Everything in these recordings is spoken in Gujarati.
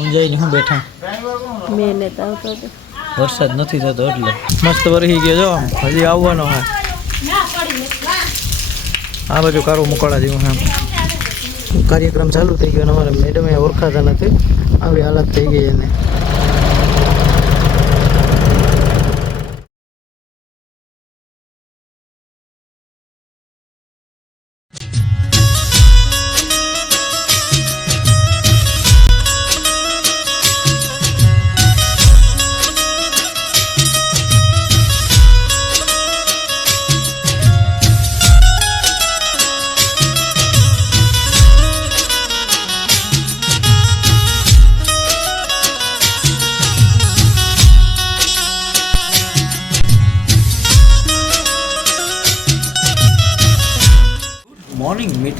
મુંજાઈને હું બેઠા? મેં આવતો હતો વરસાદ નથી થતો એટલે. મસ્ત વરસી ગયો જો હજી આવવાનો હે. આ બાજુ કારું મુકળા જેવું હે કાર્યક્રમ ચાલુ થઈ ગયો અને અમારે મેડમે ઓળખાતા નથી. આવી હાલત થઈ ગઈ એને.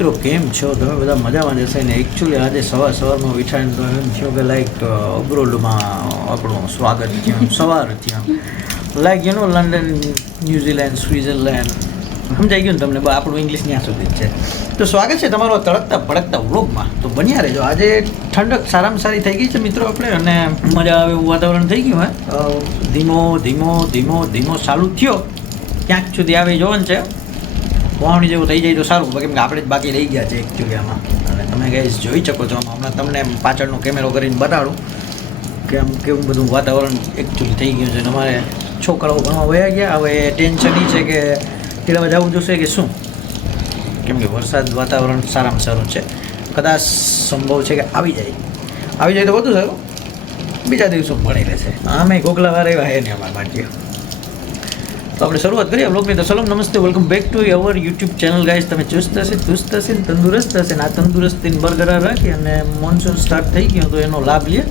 મિત્રો કેમ છો? તમે બધા મજામાં જશે ને? એકચ્યુઅલી આજે સવાર સવારમાં વિઠાણ તો એમ થયું કે લાઈક અબ્રોડમાં આપણું સ્વાગત થયું સવાર થયું like you know London New Zealand Switzerland સમજાઈ ગયું ને તમને? આપણું ઇંગ્લિશ ત્યાં સુધી જ છે. તો સ્વાગત છે તમારો તડકતા ભડકતા વ્લોગમાં તો બન્યા રહેજો. આજે ઠંડક સારામાં સારી થઈ ગઈ છે મિત્રો આપણે અને મજા આવે એવું વાતાવરણ થઈ ગયું હે. ધીમો ધીમો ધીમો ધીમો ચાલુ થયો. ક્યાંક સુધી આવે જોવાનું છે. વાવણી જેવું થઈ જાય તો સારું. કેમ કે આપણે જ બાકી રહી ગયા છે એકચ્યુઅલી આમાં. અને તમે ગાઈઝ જોઈ શકો છો હમણાં તમને પાછળનો કેમેરો કરીને બતાડું કે આમ કેવું બધું વાતાવરણ એકચ્યુઅલી થઈ ગયું છે. અમારે છોકરાઓ ભણવા વયા ગયા. હવે ટેન્શન એ છે કે તેલાવા જવું જોશે કે શું? કેમ કે વરસાદ વાતાવરણ સારામાં સારું છે. કદાચ સંભવ છે કે આવી જાય. આવી જાય તો વધુ સારું. બીજા દિવસો મળી રહેશે આમે ગોગલાવાર એવા હે ને અમારા માટે. તો આપણે શરૂઆત કરીએ બ્લોગની તો સલામ, નમસ્તે welcome back to our YouTube channel guys તમે ચુસ્ત હશે ચુસ્ત હશે ને તંદુરસ્ત હશે ને આ તંદુરસ્તીને બરકરાર રાખી અને મોન્સૂન સ્ટાર્ટ થઈ ગયો તો એનો લાભ લઈએ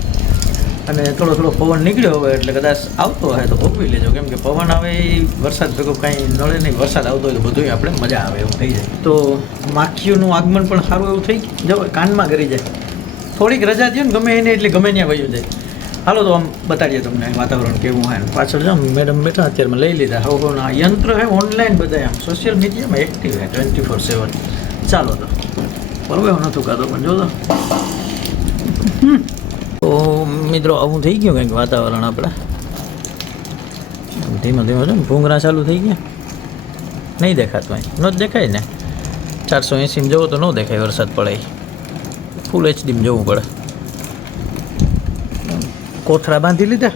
અને થોડો થોડો પવન નીકળ્યો હવે એટલે કદાચ આવતો હોય તો ભોગવી લેજો. કેમ કે પવન આવે એ વરસાદ ભેગો કાંઈ નળે નહીં, વરસાદ આવતો હોય તો બધું આપણે મજા આવે એવું થઈ જાય. તો માખીઓનું આગમન પણ સારું એવું થઈ ગયું. કાનમાં કરી જાય. થોડીક રજા થયું ને ગમે એને એટલે ગમે ત્યાં વયું જાય. હાલો તો આમ બતાડીએ તમને વાતાવરણ કેવું હોય પાછળ જો મેડમ બેઠા અત્યારમાં લઈ લીધા. હવે ના યંત્ર હે ઓનલાઈન બધા આમ સોશિયલ મીડિયામાં એક્ટિવ હે ટ્વેન્ટી ફોર સેવન ચાલો તો. બરોબર એવું નથી કાતો પણ જો તો. તો મિત્રો આવું થઈ ગયું કંઈક વાતાવરણ આપણે? ધીમે ધીમે છે ને ભૂંગરા ચાલુ થઈ ગયા. નહીં દેખાતું અહીં. ન જ દેખાય ને? ચારસો એંસીમાં જવો તો ન દેખાય વરસાદ પડે. ફૂલ એચડીમાં જવું પડે. કોથળા બાંધી લીધા.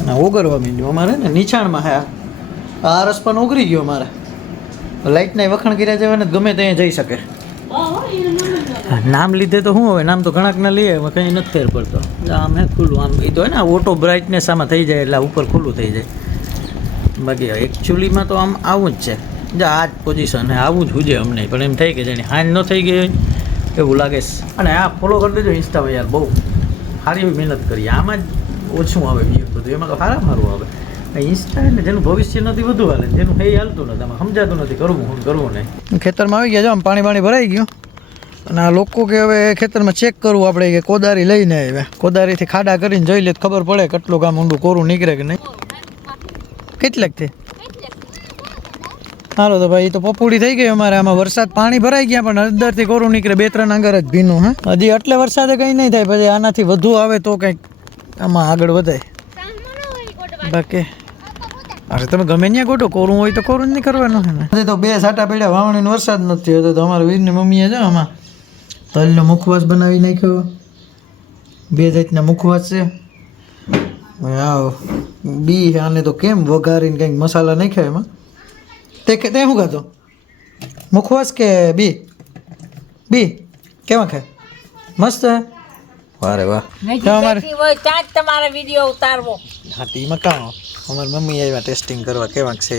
અને ઓગરવા માંડ્યું. અમારે ને નીચાણમાં હે આ. રસ પણ ઓગરી ગયો અમારે લાઇટના વખાણ કર્યા જવા ને ગમે ત્યાં જઈ શકે. નામ લીધે તો શું હવે નામ તો ઘણાક ના લઈએ હવે કંઈ નથી ફેર પડતો. આમ હે ખુલ્લું, આમ એ તો હોય ને ઓટો બ્રાઇટનેસ આમાં થઈ જાય એટલે ઉપર ખુલ્લું થઈ જાય. બાકી એકચ્યુઅલીમાં તો આમ આવું જ છે. જો આ જ પોઝિશન હે, આવું જ હુજે અમને. પણ એમ થાય કે જાણે હાન ન થઈ ગઈ એવું લાગે છે. અને આ ફોલો કરી દેજો ઇન્સ્ટામાં યાર, બહુ. સારી મહેનત કરી. આમાં જ ઓછું આવે બીજું બધું. એમાં સારા સારું આવે. ઇન્સ્ટા એટલે જેનું ભવિષ્ય નથી વધુ હાલે. જેનું હે હાલતું નથી. આમાં સમજાતું નથી. કરવું શું કરવું નહીં. ખેતરમાં આવી ગયા જો આમ પાણી પાણી ભરાઈ ગયું. અને આ લોકો કે હવે ખેતરમાં ચેક કરવું આપણે કે કોદારી લઈને આવ્યા. કોદારીથી ખાડા કરીને જોઈ લે ખબર પડે કેટલું કામ ઊંડું કોરું નીકળે કે નહીં. કેટલાકથી હાલો તો ભાઈ તો પપુડી થઈ ગઈ અમારે, આમાં વરસાદ પાણી ભરાઈ ગયા, પણ અંદરથી કોરું નીકળે, બે ત્રણ આગળ જ ભીનું, હા? હજી એટલે વરસાદે કંઈ નહીં થાય, પછી આનાથી વધુ આવે તો કંઈક આમાં આગળ વધે. બાકી, અરે તમે ગમે ત્યાં ગોટો કોરું હોય તો કોરું જ નહીં કરવાનું છે ને? તો બે સાટા પડ્યા, વાવણીનો વરસાદ નથી હોતો, તો અમારા વીરની મમ્મીએ જો આમાં તલનો મુખવાસ બનાવી નાખ્યો. બે જાતના મુખવાસ છે. બી આને તો કેમ વઘારીને કંઈક મસાલા નાખ્યા એમાં? તે તે શું ખાતો મુખવાસ કે બી? બી? કેવા ખે મસ્ત વારે વાહ ત્યાં તમારે વીડિયો ઉતારવો. હા તો એમાં કાં? અમારી મમ્મી આવ્યા ટેસ્ટિંગ કરવા. કેવાક છે.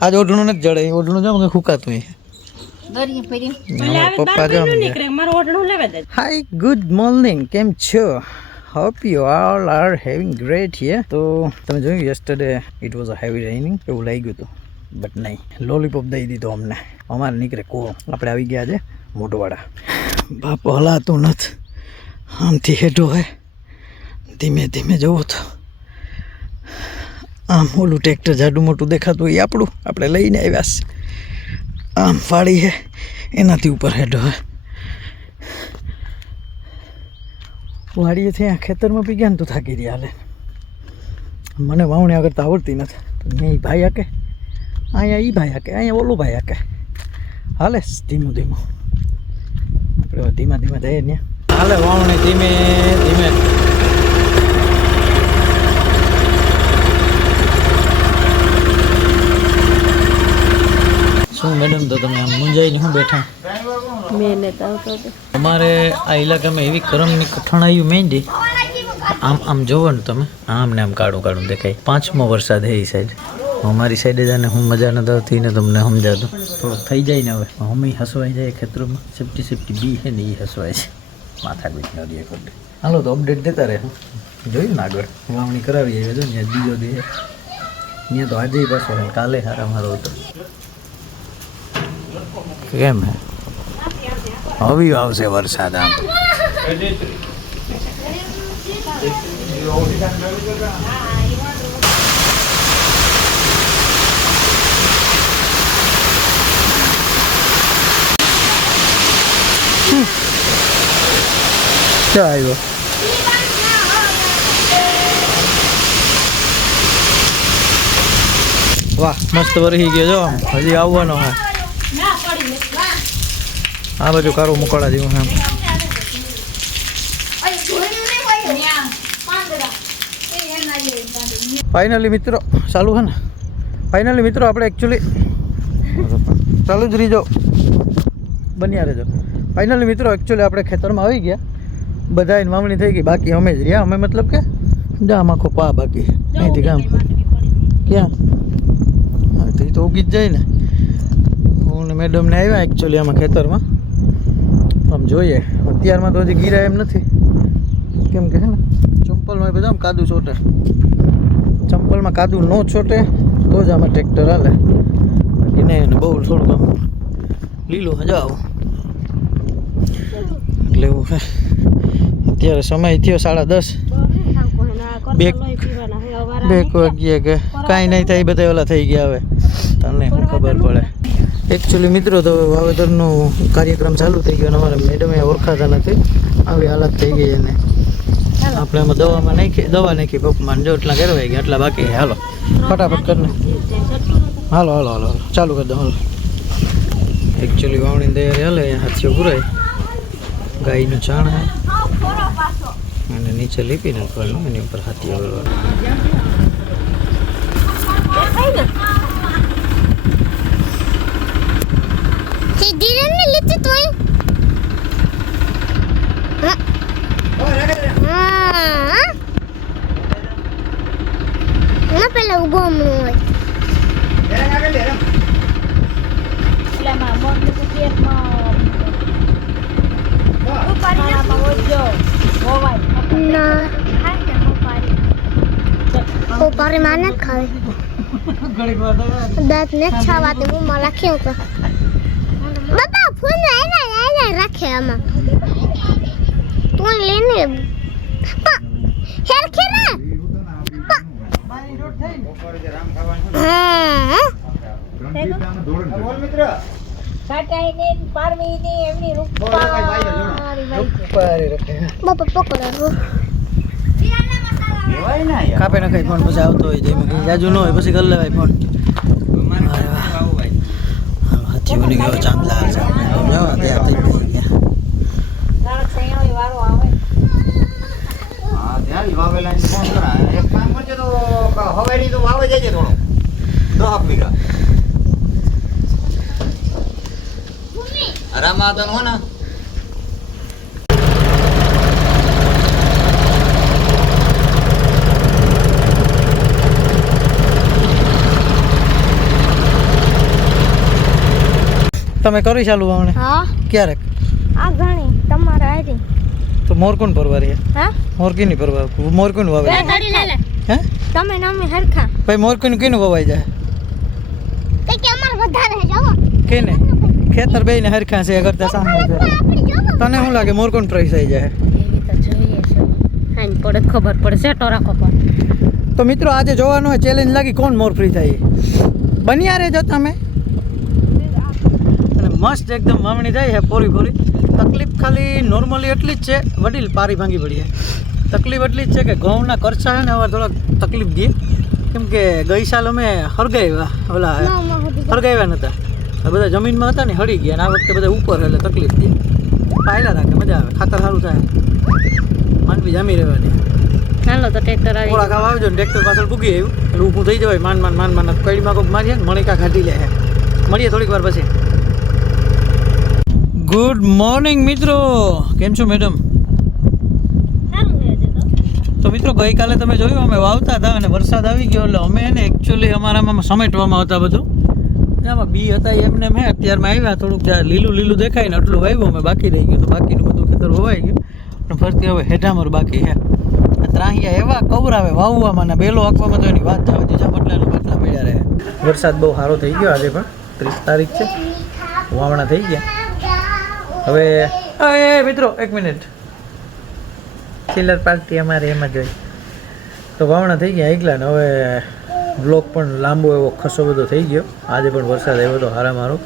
આજ ઓઢણું નથી જડે. ઓઢણું જાવ હુકાતું હાય ગુડ મોર્નિંગ કેમ છો? Hope you all are having great here તો તમે જોયું yesterday it was a heavy raining એવું લાગ્યું હતું. બટ નહીં લોલીપોપ દઈ દીધો અમને. અમારે નીકળે કો આપણે આવી ગયા છે મોટવાડા બાપ, હલાતું નથી. આમથી હેઠો હે. ધીમે ધીમે જવો તો. આમ ઓલું ટ્રેક્ટર જાડું મોટું દેખાતું એ આપણું. આપણે લઈને આવ્યા છે. આમ ફાળી હે. એનાથી ઉપર હેઠો હે. વાડીએ ત્યાં ખેતરમાં પી ગયા ને તો થાકી રહ્યા હાલે મને વાવણી આગળ તો આવડતી નથી. નહીં ભાઈ હાકે અહીંયા એ ભાઈ હાકે અહીંયા ઓલું ભાઈ હાકે. હાલે ધીમું ધીમું. આપણે ધીમા ધીમા જઈએ ને હાલે વાવણી ધીમે ધીમે. શું મેડમ તો તમે આમ મૂંઝાઈને શું બેઠા? અમારે આ ઇલાકામાં એવી કરમની કઠણાઈઓ મહેંદી આમ આમ જોવો ને તમે. આમ ને આમ કાળું કાળું દેખાય. પાંચમો વરસાદ હે એ સાઈડ. અમારી સાઈડે જાને હું મજા નતો આવતી ને તમને સમજાતો. થોડુંક થઈ જાય ને હવે? અમે હસવાઈ જાય ખેતરોમાં. સેફટી સેફટી બી છે ને એ હસવાય છે. માથા બીટ ન દે હાલો તો અપડેટ દેતા રહે. જોયું ને આગળ? વાવણી કરાવી આવી જો ને બીજો દે ત્યાં તો આજે પાછો કાલે હારા મારો હતો. કેમ હે? હવે આવશે વરસાદ આમ. ક્યાં આવ્યો વાહ, મસ્ત વરહી ગયો જો હજી આવવાનો હે. આ બાજુ કારું મુકળા જેવું એમ. ફાઇનલી મિત્રો, ચાલુ છે ને? ફાઇનલી મિત્રો, આપણે એકચ્યુઅલી ચાલુ જ રીજો બન્યા રહેજો. ફાઇનલી મિત્રો એકચ્યુઅલી આપણે ખેતરમાં આવી ગયા. બધાય વાવણી થઈ ગઈ બાકી અમે જ રહ્યા. અમે મતલબ કે જામ આખો પા બાકી અહીંથી ગામ. ક્યાં? તો એ તો ઉગી જ જાય ને. હું ને મેડમને આવ્યા એકચ્યુઅલી આમાં ખેતરમાં. આમ જોઈએ. અત્યારમાં તો હજી ગીરા એમ નથી. કેમ કે છે ને ચંપલમાં બધા આમ કાદુ છોટે. ચંપલમાં કાદુ ન છોટે તો જ આમાં ટ્રેક્ટર હાલે. બાકી નહીં બહુ થોડુંક આમ લીલું હજાવ. એટલે એવું છે. અત્યારે સમય થયો સાડા દસ. બે બે વાગ્યે કે કાંઈ નહીં થાય બધા ઓલા થઈ ગયા હવે. તને શું ખબર પડે. એકચ્યુઅલી મિત્રો, તો વાવેતરનો કાર્યક્રમ ચાલુ થઈ ગયો અમારે મેડમે ઓળખાતા નથી. આવી હાલત થઈ ગઈ એને. આપણે એમાં દવામાં નાખી દવા નાખી પપ્પામાં જો એટલા કરવાઈ ગયા, એટલા બાકી હાલો. ફટાફટ કરીને. હાલો હાલો હાલો ચાલુ કરી દો, હાલો. એકચ્યુઅલી વાવણી તૈયારી હાલે હાથીઓ પુરાય ગાયનું ચાણ હે અને નીચે લીપી નાખવાનું એની ઉપર હાથીઓ કરવાનું સીધી રનને લીધી તોય હા ના પેલા ઉગો હમણું હોય ઉપારી માને ખાવે દાંત ને છાવા દે હું માં રાખ્યો તો બાપા ફોન આયા આયલા રાખે આમાં તું લેને હેર ખેરા બાપા પકડો કાપે નખાય ફોન પછી આવતો હોય જેમ કે જાજુ ન હોય પછી કરી લેવાય ફોન હાથી બની ગયો ચાંદલા જવા ત્યાં થઈ ગયા નાળક સૈયાળી વારો આવે રામાદન હો ને. તમે કરી ચાલુ વાવણે? હા. ક્યારેક? આ ઘણી. તમારે આવી તો મોર કોણ પરવારી હા? મોર કીની પરવાર મોર કોણ વાવે? ગાડી લે લે. હે? તમે નામે હરખા. ભાઈ મોર કોણ કીનું વવાઈ જાય? કે કે અમાર વધારે હે. જાવો કેને? ખેતર બેઈને હરખા છે કરતા સામે તને શું લાગે મોર કોણ પ્રાઇસ આવી જાય? એવી તો જોઈએ છે. હાઈને પડે ખબર પડે. સેટો રાખો પણ. તો મિત્રો આજે જોવાનું હોય ચેલેન્જ લાગી કોણ મોર ફ્રી થાય? બન્યા રહેજો તમે. મસ્ત એકદમ વાવણી થાય છે પોરી પોરી તકલીફ ખાલી નોર્મલી એટલી જ છે વડીલ પારી ભાંગી પડી છે તકલીફ એટલી જ છે કે ઘઉંના કરચા છે ને હવે થોડાક તકલીફ દે કેમ કે ગઈ સાલ અમે હરગાવ્યા ઓલા હરગાવ્યા નહોતા બધા જમીનમાં હતા ને હળી ગયા અને આ વખતે બધા ઉપર એટલે તકલીફ દે પાયલા રાખે મજા આવે ખાતર સારું થાય માંડવી જામી રહેવાની ચાલો તો ટ્રેક્ટર આવી થોડા ગાવ આવજો ને ટ્રેક્ટર પાછળ ભૂગી આવ્યું એટલે ઊભું થઈ જવાય માન માન માન માન કઈડીમાં કોઈક મારીએ ને મણિકા કાઢી લે મળીએ થોડીક વાર પછી ગુડ મોર્નિંગ મિત્રો. કેમ છો મેડમ તો. મિત્રો ગઈકાલે તમે જોયું અમે વાવતા હતા અને વરસાદ આવી ગયો એટલે અમે એને એકચ્યુઅલી અમારામાં સમેટવામાં હતા બધું. આમાં બી હતા એમને મેં અત્યારમાં આવ્યા થોડુંક જ્યાં લીલું લીલું દેખાય ને એટલું વાવ્યું અમે બાકી રહી ગયું તો બાકીનું બધું ખેતર હોવાઈ ગયું. અને ફરતી હવે હેઠામર બાકી છે ત્રાહિયા એવા કવરાવે વાવવામાં ને બેલો આપવામાં તો એની વાત થાય બીજા બટલાનું બટલા પડ્યા રહે. વરસાદ બહુ સારો થઈ ગયો આજે પણ ત્રીસ તારીખ છે વાવણા થઈ ગયા. હવે એ, મિત્રો, એક મિનિટ. ચિલ્લર પાર્ટી અમારે એમ જ હોય. તો વાવણા થઈ ગયા એકલા ને હવે બ્લોક પણ લાંબો એવો ખસો બધો થઈ ગયો. આજે પણ વરસાદ આવ્યો હતો હારા મારો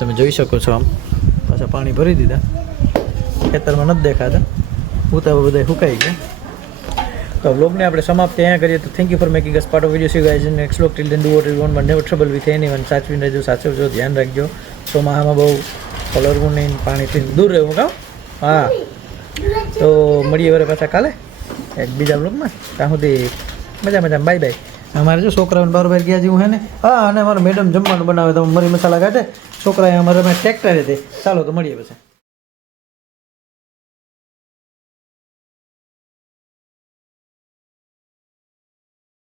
તમે જોઈ શકો છો આમ. પાછા પાણી ભરી દીધા. ખેતરમાં નથી દેખાતા. ઉતાવળ બધા સુકાઈ ગયા. તો બ્લોગને આપણે સમાપ્ત અહીંયા કરીએ. તો thank you for making us part of video see guys in next blog till then do what you want but never trouble with anyone સાચવીને રહેજો, સાચવજો, ધ્યાન રાખજો. ચોમાહામાં બહુ કલરવું નહીં પાણીથી દૂર રહેવું કામ હા. તો મળીએ વરે પાછા કાલે. એક બીજા બ્લોગમાં ત્યાં સુધી મજા મજા. Bye bye. અમારે જો છોકરાઓને બાર ગયા જેવું હે ને? હા, અને અમારે મેડમ જમવાનું બનાવે તો મરી મસાલા કાઢે છોકરાએ અમારે ટ્રેક્ટરે હતી ચાલો તો મળીએ પછી.